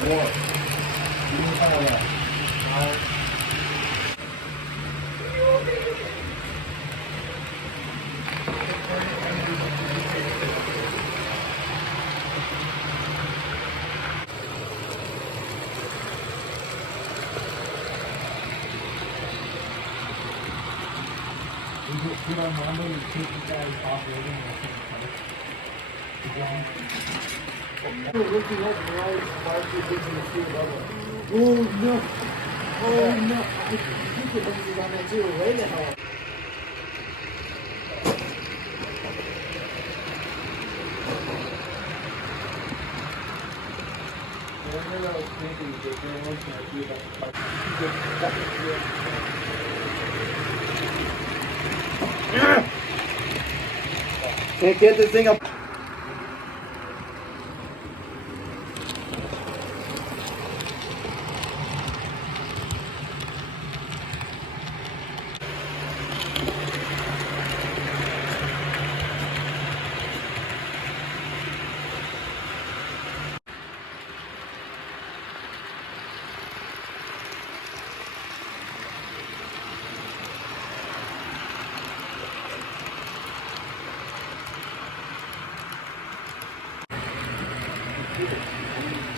War. You can follow that. We just put on Monday and take you guys operating we're looking at the right spark your bridge in the field level. Oh no! Oh no! I think the bridge is on that too. Way the hell. Can't get this thing up.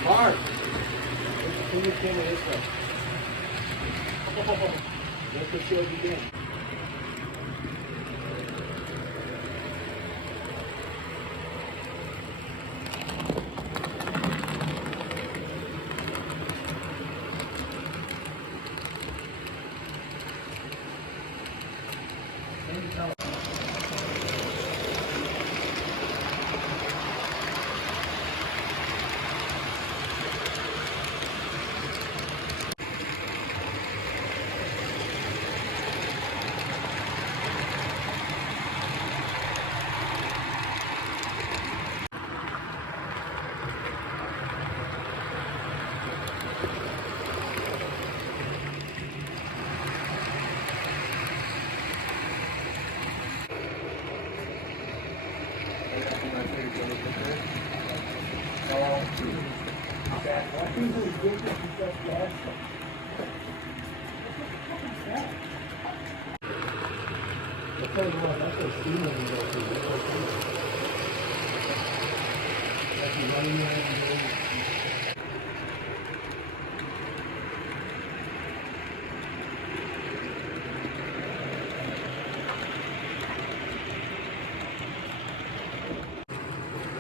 Mark! Can you camera this way? Let the show begin.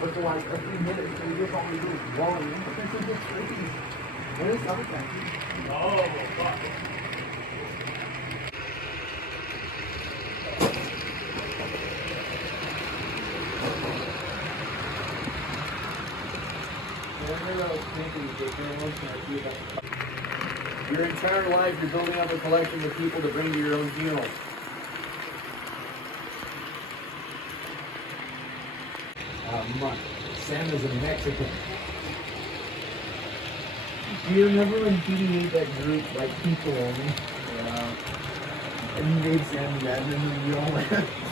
But like every minute, you just only do one. Where's the other thing? Oh, fuck. Your entire life, you're building up a collection of people to bring to your own funeral. Sam is a Mexican. Do you remember when Petey made that group, like, people only? Yeah. And he made Sam the admin and we all went.